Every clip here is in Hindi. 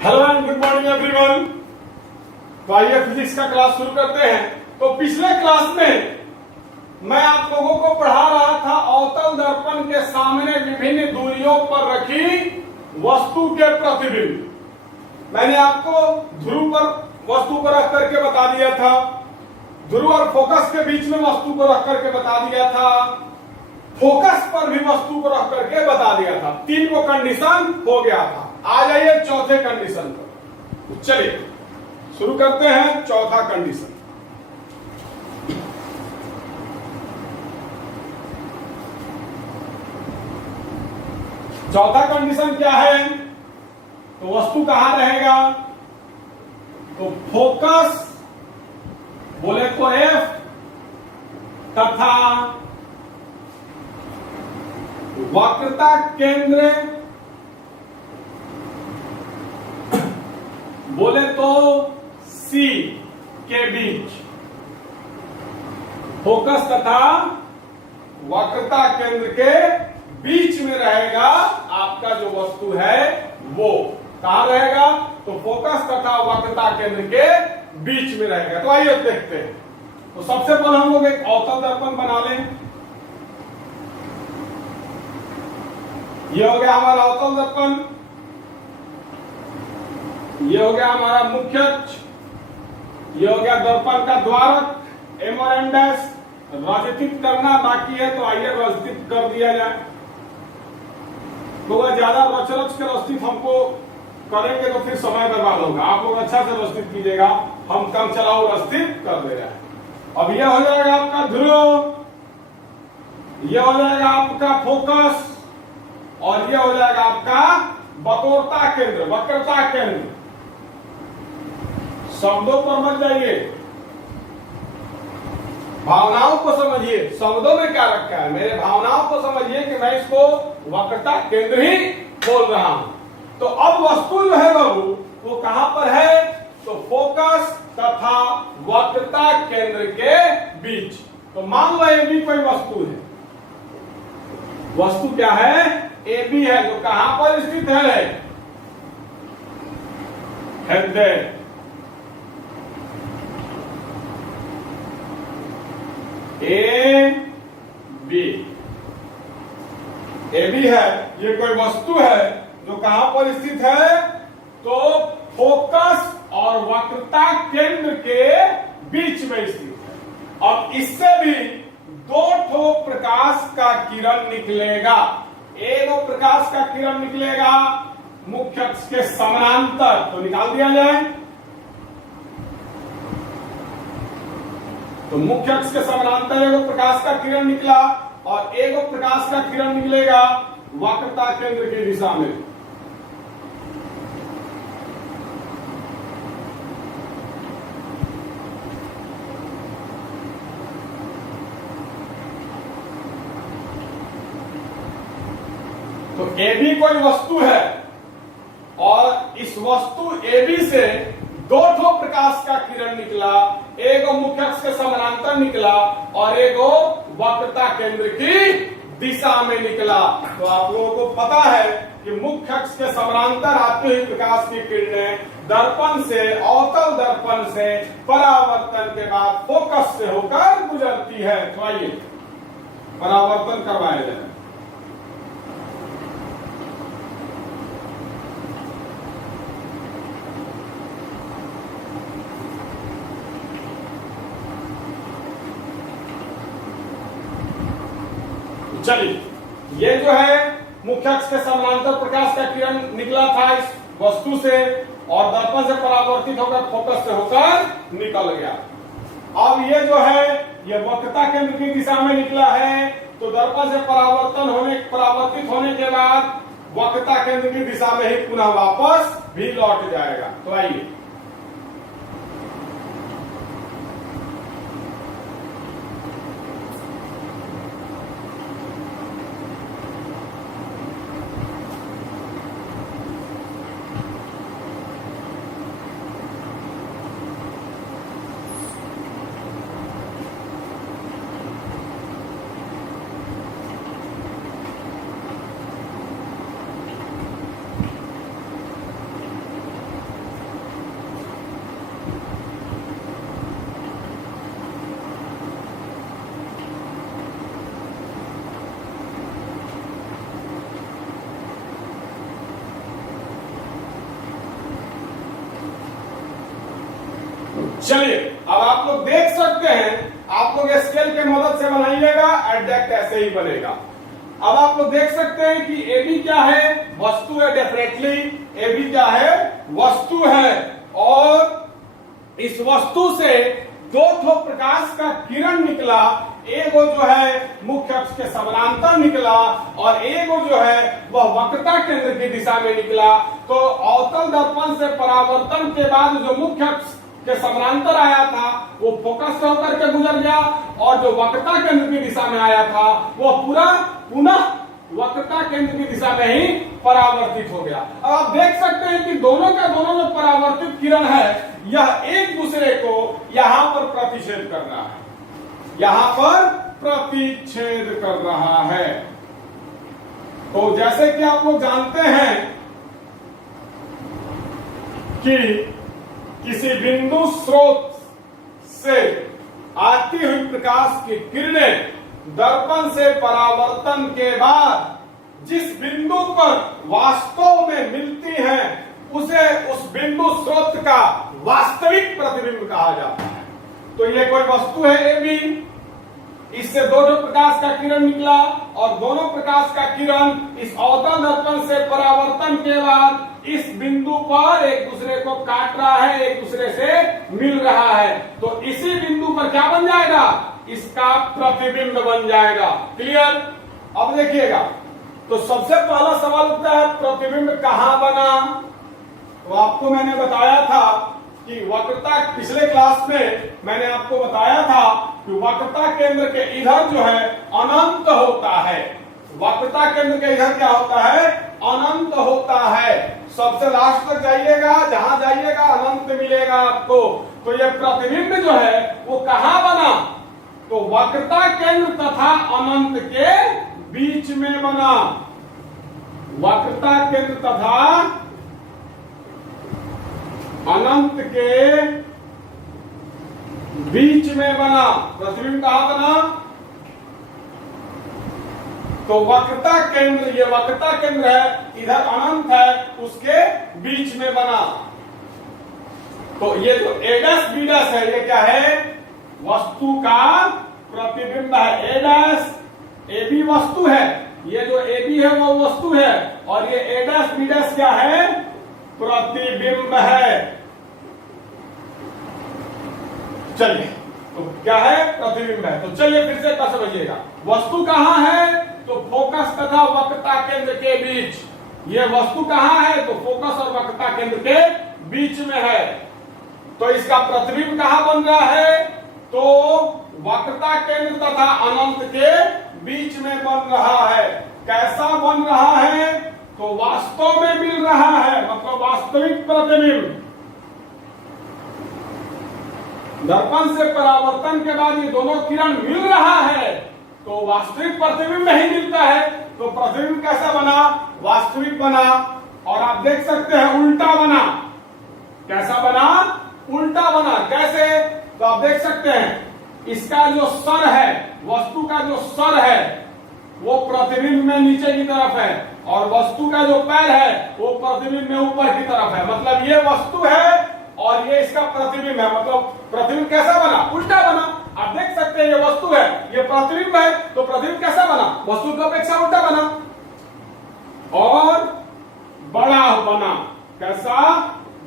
Hello and good morning everyone. तो आइए फिजिक्स का क्लास शुरू करते हैं। तो पिछले क्लास में मैं आप लोगों को पढ़ा रहा था अवतल दर्पण के सामने विभिन्न दूरियों पर रखी वस्तु के प्रतिबिंब। मैंने आपको ध्रुव पर वस्तु को रख करके बता दिया था, ध्रुव और फोकस के बीच में वस्तु को रख करके बता दिया था, फोकस पर भी वस्तु को रख करके बता दिया था। 3 को कंडीशन हो गया था। आ जाइए चौथे कंडीशन पर। तो चलिए शुरू करते हैं चौथा कंडीशन। चौथा कंडीशन क्या है? तो वस्तु कहां रहेगा? तो फोकस बोले तो F तथा वक्रता केंद्र बोले तो C के बीच, फोकस तथा वक्रता केंद्र के बीच में रहेगा आपका जो वस्तु है वो। कहां रहेगा? तो फोकस तथा वक्रता केंद्र के बीच में रहेगा। तो आइए देखते हैं। तो सबसे पहले हम लोग एक अवतल दर्पण बना लें। ये हो गया हमारा अवतल दर्पण, ये हो गया हमारा मुख्य अक्ष, ये हो गया दर्पण का द्वारक एम और एन डैश। रचित करना बाकी है तो आइए रचित कर दिया जाए। तो वह ज्यादा रच के रचित हमको करेंगे तो फिर समय बर्बाद होगा। आप लोग अच्छा से रचित कीजिएगा, हम कम चलाओ रचित कर दे रहे हैं। अब यह हो जाएगा आपका ध्रुव, यह हो जाएगा आपका फोकस और यह हो जाएगा आपका वक्रता केंद्र, वक्रता केंद्र। शब्दों पर मत जाइए, भावनाओं को समझिए। शब्दों में क्या रखा है, मेरे भावनाओं को समझिए कि मैं इसको वक्रता केंद्र ही बोल रहा हूं। तो अब वस्तु जो है बाबू वो कहां पर है? तो फोकस तथा वक्रता केंद्र के बीच। तो मान लो ये भी कोई वस्तु है। वस्तु क्या है? ए बी है, जो कहां पर स्थित है? हृदय। ए बी है, ये कोई वस्तु है जो कहां पर स्थित है? तो फोकस और वक्रता केंद्र के बीच में स्थित है। अब इससे भी 2 ठो प्रकाश का किरण निकलेगा। एक प्रकाश का किरण निकलेगा मुख्य अक्ष के समानांतर, तो निकाल दिया जाए। तो मुख्य अक्ष के समानांतर एक प्रकाश का किरण निकला और एक प्रकाश का किरण निकलेगा वक्रता केंद्र की दिशा में। तो ए बी कोई वस्तु है और इस वस्तु ए बी से 2 ठो प्रकाश का किरण निकला, एक मुख्य अक्ष के समानांतर निकला और एक वक्रता केंद्र की दिशा में निकला। तो आप लोगों को पता है कि मुख्य अक्ष के समानांतर आते हुए प्रकाश की किरणें दर्पण से, अवतल दर्पण से परावर्तन के बाद फोकस से होकर गुजरती है। तो आइए परावर्तन करवाया जाए। चलिए, ये जो है मुख्य अक्ष के समानांतर प्रकाश का किरण निकला था इस वस्तु से और दर्पण से परावर्तित होकर फोकस से होकर निकल गया। अब ये जो है ये वक्रता केंद्र की दिशा में निकला है, तो दर्पण से परावर्तित होने के बाद वक्रता केंद्र की दिशा में ही पुनः वापस भी लौट जाएगा। तो आइए चलिए अब आप लोग देख सकते हैं, आप लोग स्केल के मदद से बनाइएगा, एग्जैक्ट ऐसे ही बनेगा। अब आप लोग देख सकते हैं कि ए बी क्या है, वस्तु है, डेफिनेटली ए बी क्या है, वस्तु है। और इस वस्तु से दो ठो प्रकाश का किरण निकला, एगो जो है मुख्य अक्ष के समानांतर निकला और एगो जो है वह वक्रता केंद्र की दिशा में निकला। तो अवतल दर्पण से परावर्तन के बाद जो मुख्य अक्ष के समानांतर आया था वो फोकस से होकर के गुजर गया, और जो वक्रता केंद्र की दिशा में आया था वो पूरा पुनः वक्रता केंद्र की दिशा में ही परावर्तित हो गया। अब आप देख सकते हैं कि दोनों का दोनों जो परावर्तित किरण है यह एक दूसरे को यहां पर प्रतिच्छेद कर रहा है, यहां पर प्रतिच्छेद कर रहा है। तो जैसे कि आप लोग जानते हैं कि किसी बिंदु स्रोत से आती हुई प्रकाश की किरणें दर्पण से परावर्तन के बाद जिस बिंदु पर वास्तव में मिलती हैं उसे उस बिंदु स्रोत का वास्तविक प्रतिबिंब कहा जाता है। तो ये कोई वस्तु है ए बी, इससे दो प्रकाश का किरण निकला और दोनों प्रकाश का किरण इस अवतल दर्पण से परावर्तन के बाद इस बिंदु पर एक दूसरे को काट रहा है, एक दूसरे से मिल रहा है। तो इसी बिंदु पर क्या बन जाएगा, इसका प्रतिबिंब बन जाएगा। क्लियर? अब देखिएगा, तो सबसे पहला सवाल उठता है प्रतिबिंब कहां बना। तो आपको मैंने बताया था कि वक्रता, पिछले क्लास में मैंने आपको बताया था कि वक्रता केंद्र के इधर जो है अनंत होता है, वक्रता केंद्र के इधर क्या होता है, अनंत होता है। सबसे लास्ट तक जाइएगा, जहां जाइएगा अनंत मिलेगा आपको। तो ये प्रतिबिंब जो है वो कहां बना, तो वक्रता केंद्र तथा अनंत के बीच में बना, वक्रता केंद्र तथा अनंत के बीच में बना। प्रतिबिंब कहां बना, तो वक्रता केंद्र, ये वक्रता केंद्र है, इधर अनंत है, उसके बीच में बना। तो ये जो ए डैश बी डैश है ये क्या है, वस्तु का प्रतिबिंब है। ए डैश ए बी वस्तु है, ये जो ए बी है वो वस्तु है, और ये ए डैश बी डैश क्या है, प्रतिबिंब है। चलिए, तो क्या है, प्रतिबिंब है। तो चलिए फिर से कैसे समझिएगा, वस्तु कहां है, तो फोकस तथा वक्रता केंद्र के बीच। ये वस्तु कहां है, तो फोकस और वक्रता केंद्र के बीच में है। तो इसका प्रतिबिंब कहां बन रहा है, तो वक्रता केंद्र तथा अनंत के बीच में बन रहा है। कैसा बन रहा है, तो वास्तव में मिल रहा है, मतलब वास्तविक प्रतिबिंब। दर्पण से परावर्तन के बाद ये दोनों किरण मिल रहा है तो वास्तविक प्रतिबिंब नहीं मिलता है। तो प्रतिबिंब कैसा बना, वास्तविक बना। और आप देख सकते हैं उल्टा बना। कैसा बना, उल्टा बना। कैसे, तो आप देख सकते हैं इसका जो सर है, वस्तु का जो सर है वो प्रतिबिंब में नीचे की तरफ है, और वस्तु का जो पैर है वो प्रतिबिंब में ऊपर की तरफ है। मतलब ये वस्तु है और ये इसका प्रतिबिंब है। मतलब प्रतिबिंब कैसा बना, उल्टा बना। आप देख सकते हैं ये वस्तु है, ये प्रतिबिंब है, तो प्रतिबिंब कैसा बना, वस्तु की अपेक्षा उल्टा बना और बड़ा बना। कैसा,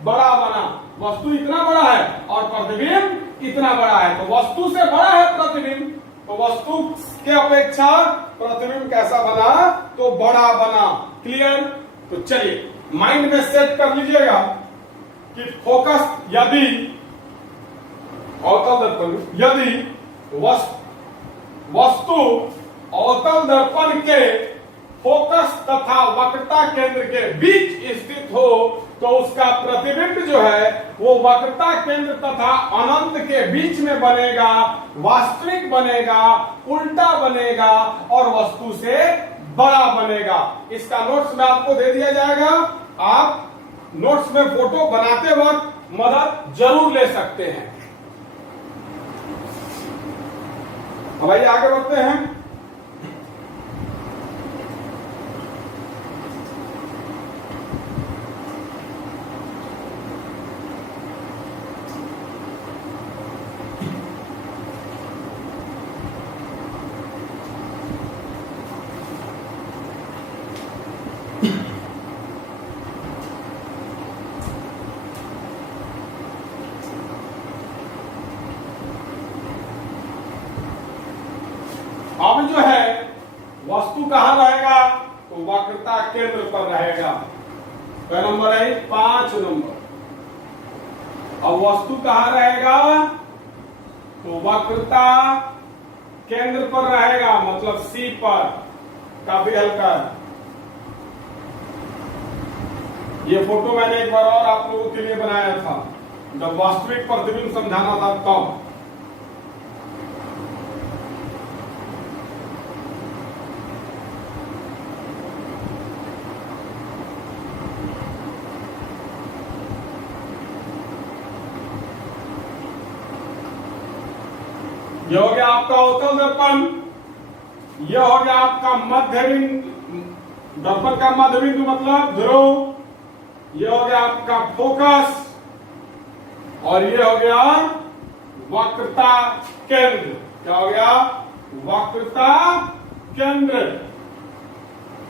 बड़ा बना। वस्तु इतना बड़ा है और प्रतिबिंब इतना बड़ा है, तो वस्तु से बड़ा है प्रतिबिंब, तो वस्तु के अपेक्षा प्रतिबिंब कैसा बना, तो बड़ा बना। क्लियर? तो चलिए माइंड में सेट कर लीजिएगा कि फोकस, यदि अवतल दर्पण, यदि वस्तु अवतल दर्पण के फोकस तथा वक्रता केंद्र के बीच स्थित हो तो उसका प्रतिबिंब जो है वो वक्रता केंद्र तथा अनंत के बीच में बनेगा, वास्तविक बनेगा, उल्टा बनेगा और वस्तु से बड़ा बनेगा। इसका नोट्स में आपको दे दिया जाएगा, आप नोट्स में फोटो बनाते वक्त मदद जरूर ले सकते हैं। अब आइए आगे बढ़ते हैं। केंद्र पर रहेगा। क्या नंबर है? 5 नंबर। अब वस्तु कहाँ रहेगा? तो वक्रता केंद्र पर रहेगा, मतलब सी पर। काफी हल्का है। ये फोटो मैंने एक बार और आप लोगों के लिए बनाया था, जब वास्तविक प्रतिबिंब समझाना था तब। ये हो गया आपका अवतल दर्पण, ये हो गया आपका मध्य बिंदु, दर्पण का मध्य बिंदु मतलब ध्रुव, ये हो गया आपका फोकस, और ये हो गया वक्रता केंद्र। क्या हो गया? वक्रता केंद्र।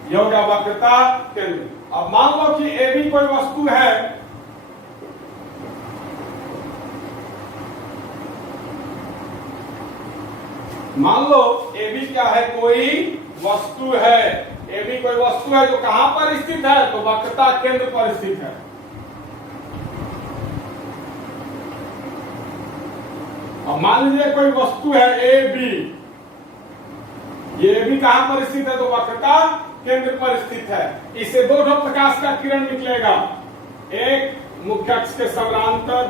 ये हो गया वक्रता केंद्र। अब मान लो कि ए भी कोई वस्तु है, मान लो ए भी क्या है? कोई वस्तु है। ए भी कोई वस्तु है जो कहां पर स्थित है? तो वक्रता केंद्र पर स्थित है। अब मान लीजिए कोई वस्तु है ए बी, ये भी कहां पर स्थित है? तो वक्रता केंद्र पर स्थित है। इससे दो प्रकाश का किरण निकलेगा, एक मुख्य अक्ष के समानांतर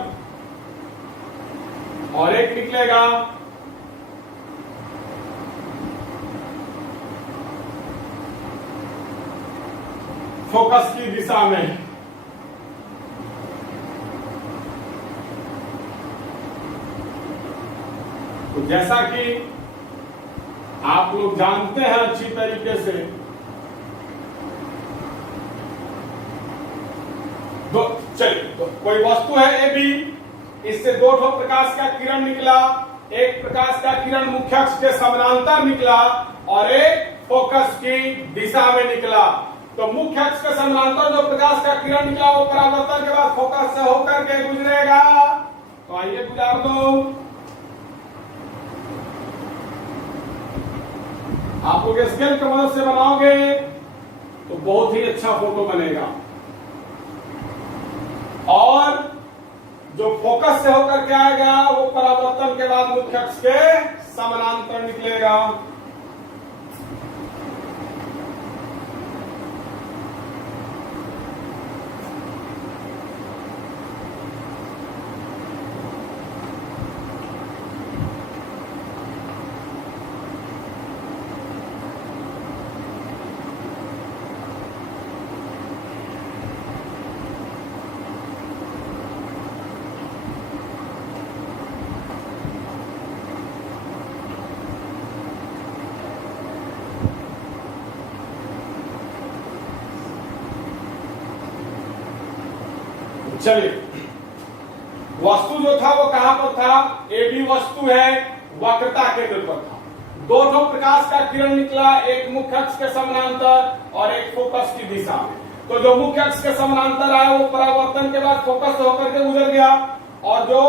और एक निकलेगा फोकस की दिशा में। तो जैसा कि आप लोग जानते हैं अच्छी तरीके से, चलिए कोई वस्तु है ए बी, इससे दो प्रकाश का किरण निकला, एक प्रकाश का किरण मुख्य अक्ष के समानांतर निकला और एक फोकस की दिशा में निकला। तो मुख्य अक्ष के समानांतर जो प्रकाश का किरण निकला वो परावर्तन के बाद फोकस से होकर के गुजरेगा। तो आइए गुजार दो। आप लोग स्केल की मदद से बनाओगे तो बहुत ही अच्छा फोटो बनेगा, और जो फोकस से होकर के आएगा वो परावर्तन के बाद मुख्य अक्ष के समानांतर निकलेगा। चलिए, वस्तु जो था वो कहां पर था? ए बी वस्तु है, वक्रता केंद्र पर था। दो प्रकाश का किरण निकला, एक मुख्य अक्ष के समानांतर और एक फोकस की दिशा में। तो जो मुख्य अक्ष के समानांतर आया वो परावर्तन के बाद फोकस होकर के गुजर गया, और जो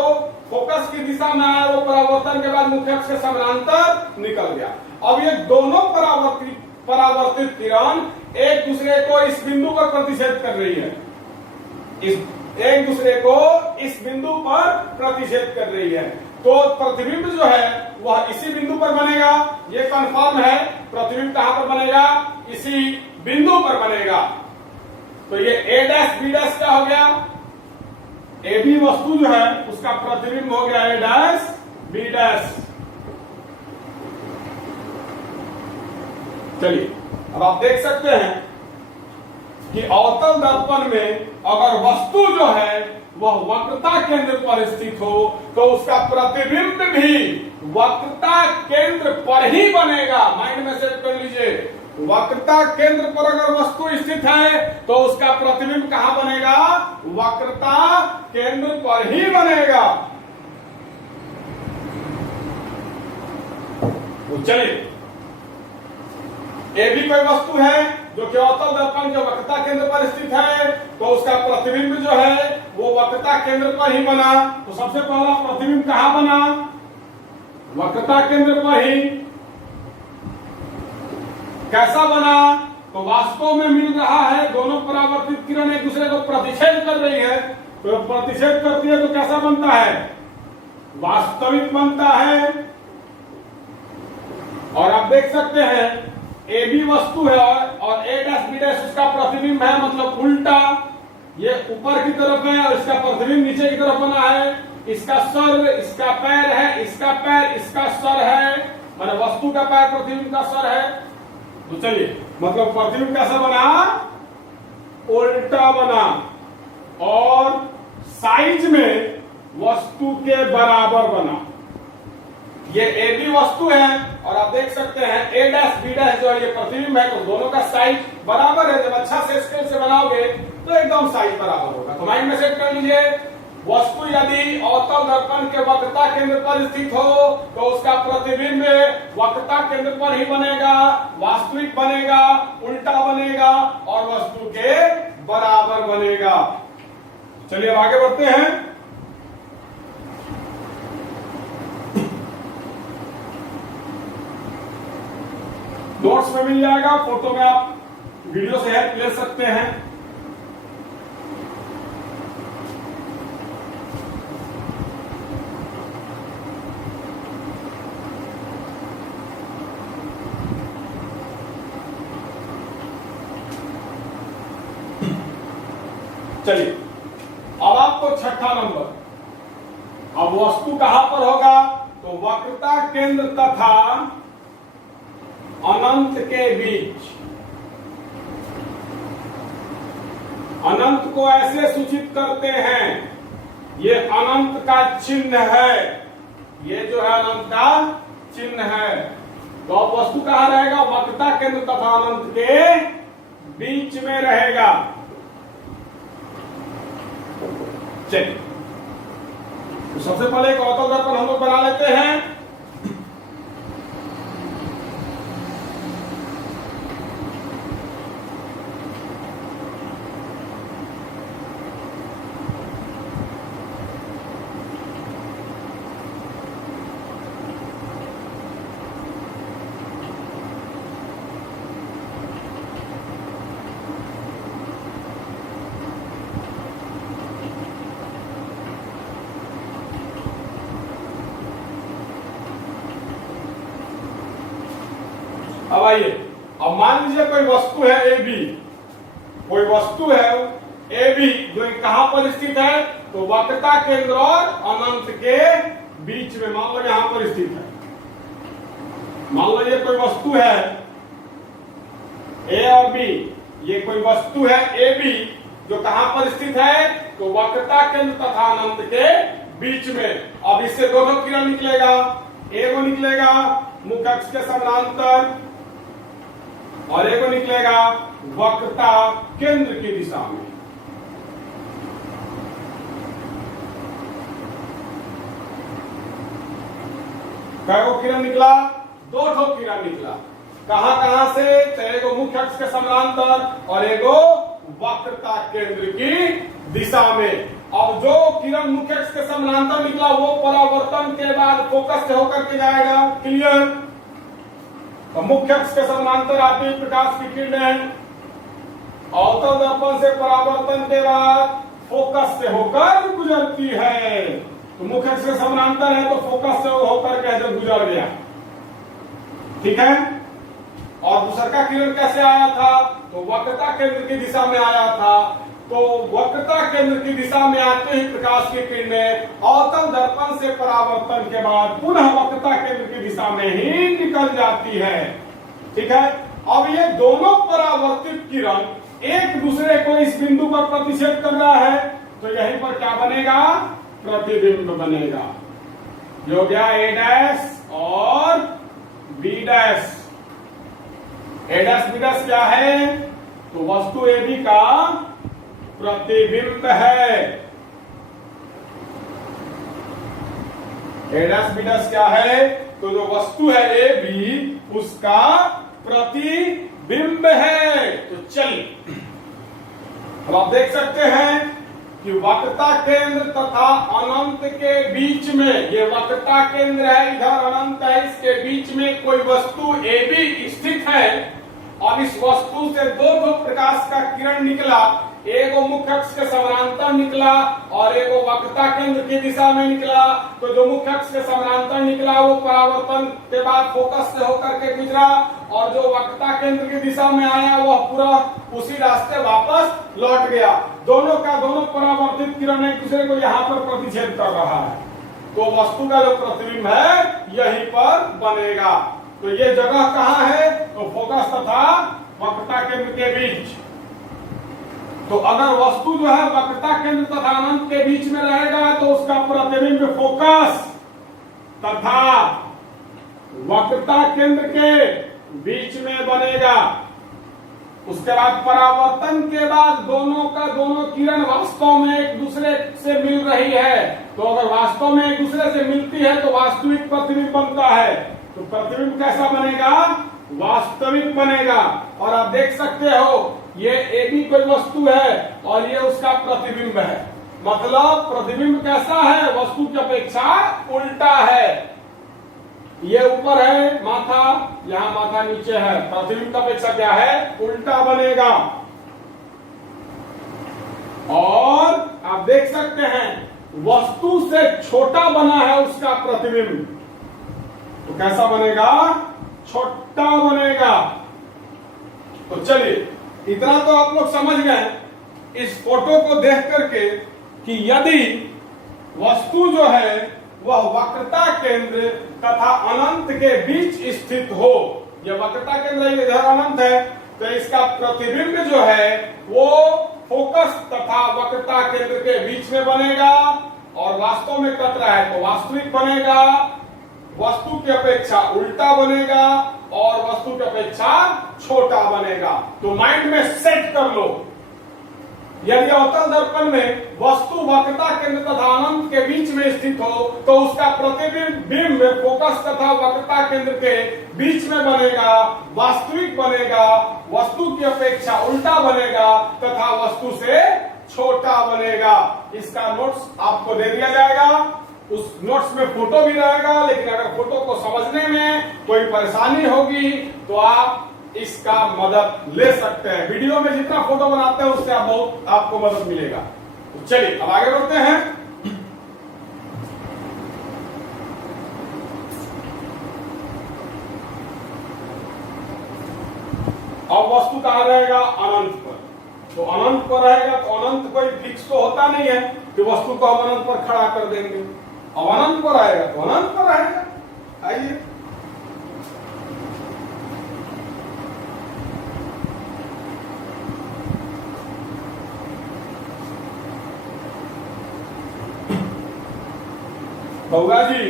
फोकस की दिशा में आया वो परावर्तन के बाद मुख्य अक्ष के समानांतर निकल गया। अब ये दोनों परावर्तित किरण एक दूसरे को इस बिंदु पर प्रतिच्छेद कर रही है, एक दूसरे को इस बिंदु पर प्रतिच्छेद कर रही है। तो प्रतिबिंब जो है वह इसी बिंदु पर बनेगा, ये कंफर्म है। प्रतिबिंब कहां पर बनेगा? इसी बिंदु पर बनेगा। तो ये ए डैश बी डैश क्या हो गया? ए बी वस्तु जो है उसका प्रतिबिंब हो गया ए डैश बी डैश। चलिए, अब आप देख सकते हैं कि अवतल दर्पण में अगर वस्तु जो है वह वक्रता केंद्र पर स्थित हो तो उसका प्रतिबिंब भी वक्रता केंद्र पर ही बनेगा। माइंड में सेट कर लीजिए, वक्रता केंद्र पर अगर वस्तु स्थित है तो उसका प्रतिबिंब कहां बनेगा? वक्रता केंद्र पर ही बनेगा। तो चलिए, ए भी कोई वस्तु है जो कि अवतल दर्पण के वक्रता केंद्र पर स्थित है, तो उसका प्रतिबिंब जो है वो वक्रता केंद्र पर ही बना। तो सबसे पहला प्रतिबिंब कहां बना? वक्रता केंद्र पर ही। कैसा बना? तो वास्तव में मिल रहा है, दोनों परावर्तित किरण एक दूसरे को प्रतिच्छेद कर रही है, तो प्रतिच्छेद करती है तो कैसा बनता है, वास्तविक बनता है। और आप देख सकते हैं ए बी वस्तु है और ए डैश बी डैश उसका प्रतिबिंब है, मतलब उल्टा, ये ऊपर की तरफ है और इसका प्रतिबिंब नीचे की तरफ बना है। इसका सर, इसका पैर है, इसका पैर, इसका सर है, माने वस्तु का पैर प्रतिबिंब का सर है। तो चलिए, मतलब प्रतिबिंब कैसा बना, उल्टा बना और साइज में वस्तु के बराबर बना। ये ए बी वस्तु है और आप देख सकते हैं ए डैश बी डैश जो है ये प्रतिबिंब है, तो दोनों का साइज बराबर है। जब अच्छा से स्केल से बनाओगे तो एकदम साइज बराबर होगा। तो माइंड में सेट कर लीजिए, वस्तु यदि अवतल दर्पण के वक्रता केंद्र पर स्थित हो तो उसका प्रतिबिंब वक्रता केंद्र पर ही बनेगा, वास्तविक बनेगा, उल्टा बनेगा और वस्तु के बराबर बनेगा। चलिए अब आगे बढ़ते हैं। नोट्स में मिल जाएगा, फोटो में आप वीडियो से हेल्प ले सकते हैं। चलिए अब आपको छठा नंबर, अब वस्तु कहां पर होगा, तो वक्रता केंद्र तथा अनंत के बीच। अनंत को ऐसे सूचित करते हैं, ये अनंत का चिन्ह है, ये जो है अनंत का चिन्ह है। तो अब वस्तु कहां रहेगा, वक्रता केंद्र तथा अनंत के बीच में रहेगा। चलिए, तो सबसे पहले एक अवतल दर्पण हम लोग बना लेते हैं। अब आइए, अब मान लीजिए कोई वस्तु है ए बी, कोई वस्तु है ए बी जो कहां पर स्थित है, तो वक्रता केंद्र और अनंत के बीच में, मान लो यहां पर स्थित है। मान लो ये कोई वस्तु है ए और बी, ये कोई वस्तु है ए बी जो कहां पर स्थित है, तो वक्रता केंद्र तथा अनंत के बीच में। अब इससे दोनों किरण निकलेगा, एगो निकलेगा मुख्य अक्ष के समानांतर और एगो निकलेगा वक्रता केंद्र की दिशा में। कैगो किरण निकला, दो ठो किरण निकला। कहां कहां से, तो एगो मुख्य अक्ष के समानांतर और एगो वक्रता केंद्र की दिशा में। अब जो किरण मुख्य अक्ष के समानांतर निकला वो परावर्तन के बाद फोकस से होकर के जाएगा। क्लियर? तो मुख्य अक्ष के समानांतर आती प्रकाश की किरणें अवतल दर्पण से परावर्तन के बाद फोकस से होकर गुजरती है। तो मुख्य अक्ष के समानांतर है तो फोकस से होकर के जब गुजर गया, ठीक है। और दूसरा का किरण कैसे आया था, तो वक्रता केंद्र की दिशा में आया था। तो वक्रता केंद्र की दिशा में आते ही प्रकाश की किरणें अवतल दर्पण से परावर्तन के बाद पुनः वक्रता केंद्र की दिशा में ही निकल जाती है, ठीक है। अब ये दोनों परावर्तित किरण एक दूसरे को इस बिंदु पर प्रतिच्छेद कर रहा है, तो यहीं पर क्या बनेगा, प्रतिबिंब बनेगा। जो हो गया ए डैश और बी डैश। ए डैश बी डैश क्या है, तो वस्तु ए बी का प्रतिबिंब है। ए डैश बी डैश क्या है, तो जो वस्तु है ए बी उसका प्रतिबिंब है। तो चलिए अब आप देख सकते हैं कि वक्रता केंद्र तथा अनंत के बीच में, ये वक्रता केंद्र है, इधर अनंत है, इसके बीच में कोई वस्तु ए बी स्थित है अब इस वस्तु से दो प्रकाश का किरण निकला, एक मुख्य अक्ष के समानांतर निकला और एक वक्रता केंद्र की दिशा में निकला। तो जो मुख्य अक्ष के समानांतर निकला वो परावर्तन के बाद फोकस से होकर के गुजरा, और जो वक्रता केंद्र की दिशा में आया वह पूरा उसी रास्ते वापस लौट गया। दोनों का दोनों परावर्तित किरण एक दूसरे को यहाँ पर प्रतिच्छेद कर रहा है। तो वस्तु का जो प्रतिबिंब है यहीं पर बनेगा। तो ये जगह कहाँ है? तो फोकस तथा वक्रता केंद्र के बीच। तो अगर वस्तु जो है वक्रता केंद्र तथा अनंत के बीच में रहेगा तो उसका प्रतिबिंब फोकस तथा वक्रता केंद्र के बीच में बनेगा। उसके बाद परावर्तन के बाद दोनों का दोनों किरण वास्तव में एक दूसरे से मिल रही है। तो अगर वास्तव में एक दूसरे से मिलती है तो वास्तविक प्रतिबिंब बनता है। तो प्रतिबिंब कैसा बनेगा? वास्तविक बनेगा। और आप देख सकते हो ये AB कोई वस्तु है और ये उसका प्रतिबिंब है। मतलब प्रतिबिंब कैसा है? वस्तु की अपेक्षा उल्टा है। ये ऊपर है माथा, यहाँ माथा नीचे है। प्रतिबिंब की अपेक्षा क्या है? उल्टा बनेगा। और आप देख सकते हैं वस्तु से छोटा बना है उसका प्रतिबिंब। तो कैसा बनेगा? छोटा बनेगा। तो चलिए इतना तो आप लोग समझ गए इस फोटो को देख करके कि यदि वस्तु जो है वह वक्रता केंद्र तथा अनंत के बीच स्थित हो, यह वक्रता केंद्र इधर अनंत है, तो इसका प्रतिबिंब जो है वो फोकस तथा वक्रता केंद्र के बीच में बनेगा और वास्तव में कट रहा है तो वास्तविक बनेगा, वस्तु की अपेक्षा उल्टा बनेगा और वस्तु की अपेक्षा छोटा बनेगा। तो माइंड में सेट कर लो, यदि अवतल दर्पण में वस्तु वक्रता केंद्र तथा अनंत के बीच में स्थित हो तो उसका प्रतिबिंब फोकस तथा वक्रता केंद्र के बीच में बनेगा, वास्तविक बनेगा, वस्तु की अपेक्षा उल्टा बनेगा तथा वस्तु से छोटा बनेगा। इसका नोट्स आपको दे दिया जाएगा। उस नोट्स में फोटो भी रहेगा, लेकिन अगर फोटो को समझने में कोई परेशानी होगी तो आप इसका मदद ले सकते हैं। वीडियो में जितना फोटो बनाते हैं उससे आपको मदद मिलेगा। तो चलिए अब आगे बढ़ते हैं। अब वस्तु कहां रहेगा? अनंत पर। तो अनंत पर रहेगा तो अनंत कोई फिक्स तो होता नहीं है कि वस्तु को हम अनंत पर खड़ा कर देंगे। अब अनंत पर आएगा तो अनंत पर रहेगा। आइए बउआ जी,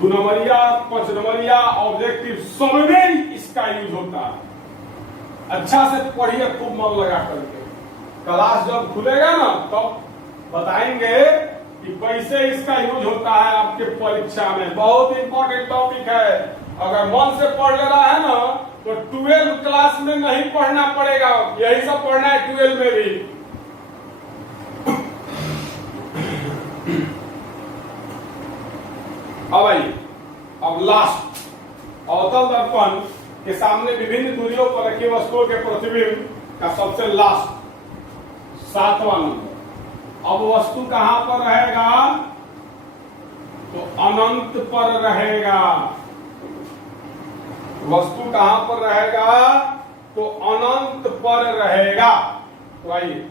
2 नंबरिया 5 नंबरिया ऑब्जेक्टिव सब में इसका यूज होता है। अच्छा से पढ़िए, खूब मन लगा करके। क्लास जब खुलेगा ना तब बताएंगे कि कैसे इसका यूज होता है आपके परीक्षा में। बहुत इंपॉर्टेंट टॉपिक है। अगर मन से पढ़ ले रहा है ना तो 12 क्लास में नहीं पढ़ना पड़ेगा, यही सब पढ़ना है 12 में भी। अब आइए, अब लास्ट, अवतल दर्पण के सामने विभिन्न दूरियों पर रखी वस्तुओं के प्रतिबिंब का सबसे लास्ट 7वां नंबर। अब वस्तु कहां पर रहेगा? तो अनंत पर रहेगा। वस्तु कहां पर रहेगा? तो अनंत पर रहेगा। तो आइए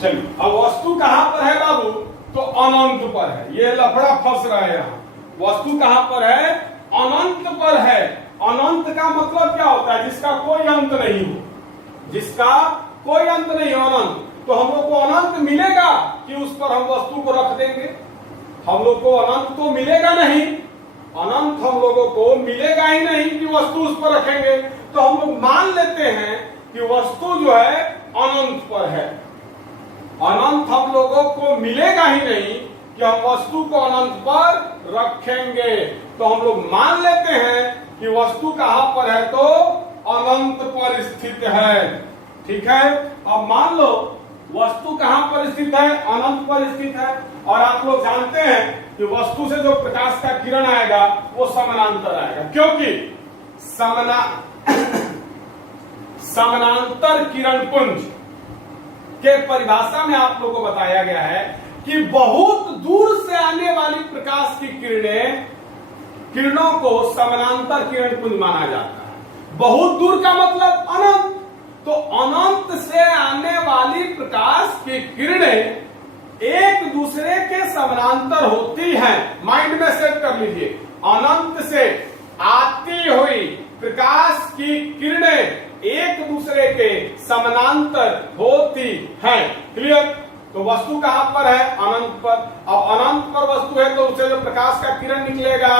चलिए, अब वस्तु कहां पर है बाबू? तो अनंत पर है। ये लफड़ा फंस रहा है यहाँ। वस्तु कहां पर है? अनंत पर है। अनंत का मतलब क्या होता है? जिसका कोई अंत नहीं हो। जिसका कोई अंत नहीं हो, अनंत। तो हम लोग को अनंत मिलेगा कि उस पर हम वस्तु को रख देंगे? हम लोग को अनंत तो मिलेगा नहीं। अनंत हम लोगों को मिलेगा ही नहीं कि वस्तु उस पर रखेंगे, तो हम लोग मान लेते हैं कि वस्तु जो है अनंत पर है। अनंत हम लोगों को मिलेगा ही नहीं कि हम वस्तु को अनंत पर रखेंगे, तो हम लोग मान लेते हैं कि वस्तु कहां पर है, तो अनंत पर स्थित है। ठीक है, अब मान लो वस्तु कहां पर स्थित है, अनंत पर स्थित है, और आप लोग जानते हैं कि वस्तु से जो प्रकाश का किरण आएगा वो समानांतर आएगा, क्योंकि समानांतर किरण पुंज के परिभाषा में आप लोगों को बताया गया है कि बहुत दूर से आने वाली प्रकाश की किरणों को समानांतर किरण पुंज माना जाता है। बहुत दूर का मतलब अनंत, तो अनंत से आने वाली प्रकाश की किरणें एक दूसरे के समानांतर होती हैं। माइंड में सेट कर लीजिए, अनंत से आती हुई प्रकाश की किरणें एक दूसरे के समानांतर होती हैं। क्लियर? तो वस्तु कहां पर है, अनंत पर। अब अनंत पर वस्तु है तो उससे जो प्रकाश का किरण निकलेगा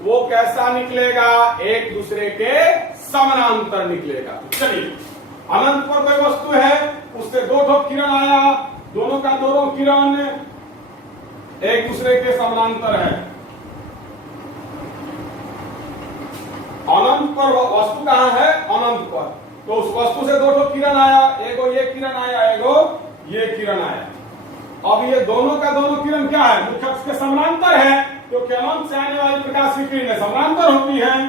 वो कैसा निकलेगा, एक दूसरे के समानांतर निकलेगा। चलिए, अनंत पर कोई वस्तु है, उससे दो किरण आया, दोनों का दोनों किरण एक दूसरे के समानांतर है। अनंत पर वस्तु कहां है, अनंत पर, तो उस वस्तु से दो किरण आया, एगो ये किरण आया, एगो ये किरण आया। अब ये दोनों का दोनों किरण क्या है, मुख्य अक्ष के समानांतर है, क्योंकि अनंत से आने वाली प्रकाश की किरणें समानांतर होती हैं।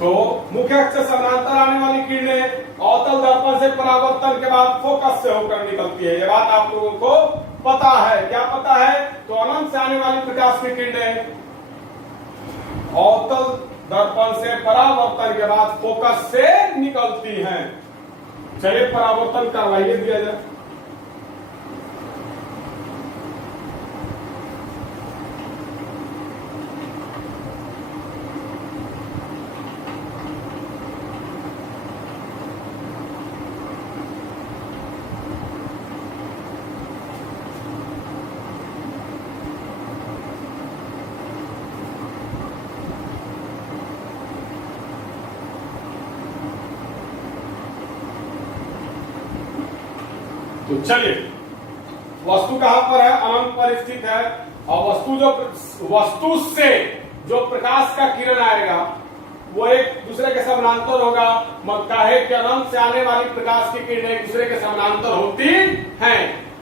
तो मुख्य अक्ष से समानांतर आने वाली किरणें अवतल दर्पण से परावर्तन के बाद फोकस से होकर निकलती है। ये बात आप लोगों को पता है, क्या पता है, तो अनंत से आने वाली प्रकाश की किरणें अवतल दर्पण से परावर्तन के बाद फोकस से निकलती हैं। चलिए परावर्तन करवाइए दिया जाए। तो चलिए, वस्तु कहां पर है, अनंत पर स्थित है, और वस्तु से जो प्रकाश का किरण आएगा वो एक दूसरे के समानांतर होगा। मतलब है कि अनंत से आने वाली प्रकाश की किरणें एक दूसरे के समानांतर होती हैं।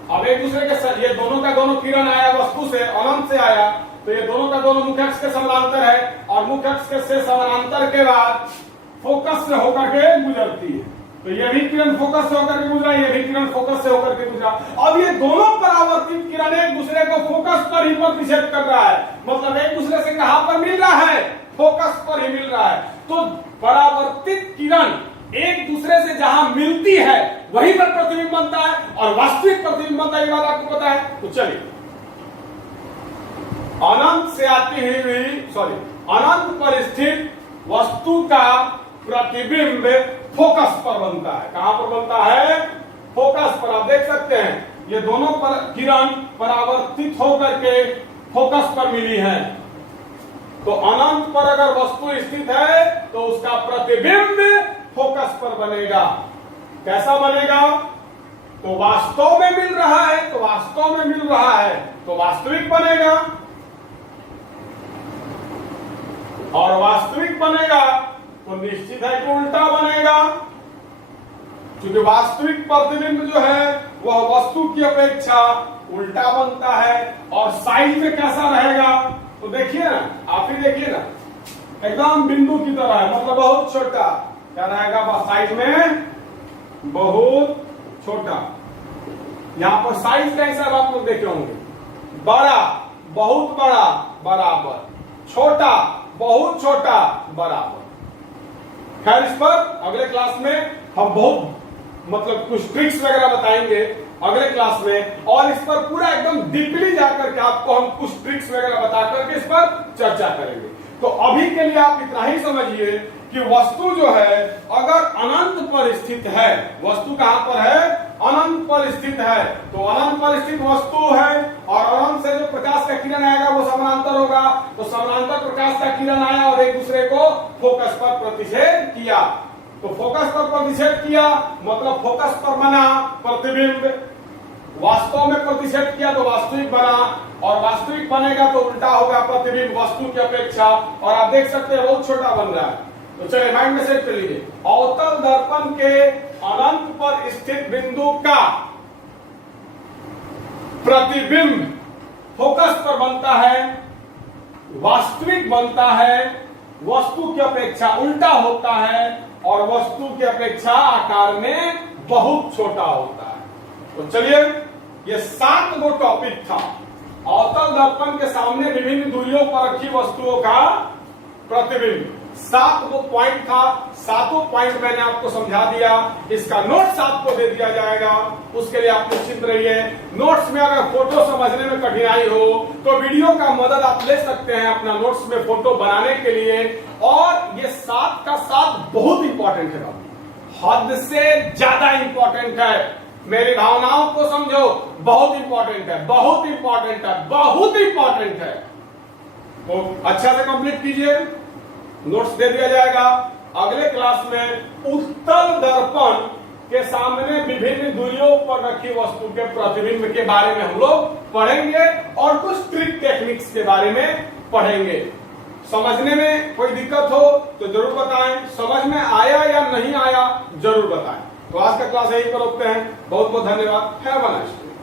अब एक दूसरे के ये दोनों का दोनों किरण आया, वस्तु से अनंत से आया, तो ये दोनों का दोनों मुख्य अक्ष के समानांतर है, और मुख्य अक्ष से समानांतर के बाद फोकस से होकर के गुजरती है। तो ये भी किरण फोकस से होकर के गुजरा, ये भी किरण फोकस से होकर के गुजरा। अब ये दोनों परावर्तित किरण एक दूसरे को फोकस पर ही प्रतिच्छेद कर रहा है, मतलब एक दूसरे से कहां पर मिल रहा है, फोकस पर ही मिल रहा है। तो परावर्तित किरण एक दूसरे से जहां मिलती है वहीं पर प्रतिबिंब बनता है, और वास्तविक प्रतिबिंब बनता है, ये बात आपको पता है। तो चलिए, अनंत से आती हुई अनंत पर स्थित वस्तु का प्रतिबिंब फोकस पर बनता है। कहां पर बनता है, फोकस पर। आप देख सकते हैं ये दोनों पर किरण परावर्तित होकर के फोकस पर मिली है। तो अनंत पर अगर वस्तु स्थित है तो उसका प्रतिबिंब फोकस पर बनेगा। कैसा बनेगा, तो वास्तव में मिल रहा है, तो वास्तव में मिल रहा है तो वास्तविक बनेगा, और वास्तविक बनेगा तो निश्चित है कि उल्टा बनेगा, क्योंकि वास्तविक प्रतिबिंब जो है वह वस्तु की अपेक्षा उल्टा बनता है। और साइज में कैसा रहेगा, तो देखिए ना, आप ही देखिए ना, एकदम बिंदु की तरह है, मतलब बहुत छोटा। क्या रहेगा, साइज में बहुत छोटा। यहां पर साइज कैसा आप लोग देखे होंगे, बड़ा, बहुत बड़ा, बराबर, छोटा, बहुत छोटा, बराबर। खैर, इस पर अगले क्लास में हम बहुत कुछ ट्रिक्स वगैरह बताएंगे अगले क्लास में, और इस पर पूरा एकदम डीपली जाकर के आपको हम कुछ ट्रिक्स वगैरह बता करके इस पर चर्चा करेंगे। तो अभी के लिए आप इतना ही समझिए कि वस्तु जो है अगर अनंत पर स्थित है, वस्तु कहां पर है, अनंत पर स्थित है, तो अनंत पर स्थित वस्तु है और अनंत से जो प्रकाश का किरण आएगा वो समानांतर होगा, तो समानांतर प्रकाश का किरण आया और एक दूसरे को फोकस पर प्रतिच्छेद किया। तो फोकस पर प्रतिच्छेद किया मतलब फोकस पर बना प्रतिबिंब, वास्तव में प्रतिच्छेद किया तो वास्तविक बना, और वास्तविक बनेगा तो उल्टा होगा प्रतिबिंब वस्तु की अपेक्षा, और आप देख सकते हैं बहुत छोटा बन रहा है। तो चलिए माइंड में सेट कर लीजिए, अवतल दर्पण के अनंत पर स्थित बिंदु का प्रतिबिंब फोकस पर बनता है, वास्तविक बनता है, वस्तु की अपेक्षा उल्टा होता है और वस्तु की अपेक्षा आकार में बहुत छोटा होता है। तो चलिए ये 7 गो टॉपिक था, अवतल दर्पण के सामने विभिन्न दूरियों पर रखी वस्तुओं का प्रतिबिंब, 7 गो पॉइंट था, 7 पॉइंट मैंने आपको समझा दिया। इसका नोट्स आपको दे दिया जाएगा, उसके लिए आप निश्चिंत रहिए। नोट्स में अगर फोटो समझने में कठिनाई हो तो वीडियो का मदद आप ले सकते हैं अपना नोट्स में फोटो बनाने के लिए। और ये 7 का 7 बहुत इंपॉर्टेंट है, हद से ज्यादा इंपॉर्टेंट है। मेरी भावनाओं को समझो, बहुत इंपॉर्टेंट है, बहुत इंपॉर्टेंट है, बहुत इंपॉर्टेंट है। तो अच्छा से कंप्लीट कीजिए, नोट्स दे दिया जाएगा। अगले क्लास में उत्तल दर्पण के सामने विभिन्न दूरियों पर रखी वस्तु के प्रतिबिंब के बारे में हम लोग पढ़ेंगे और कुछ ट्रिक टेक्निक्स के बारे में पढ़ेंगे। समझने में कोई दिक्कत हो तो जरूर बताएं, समझ में आया या नहीं आया जरूर बताएं। तो आज का क्लास यहीं पर रोकते हैं। बहुत बहुत धन्यवाद। Have a nice day.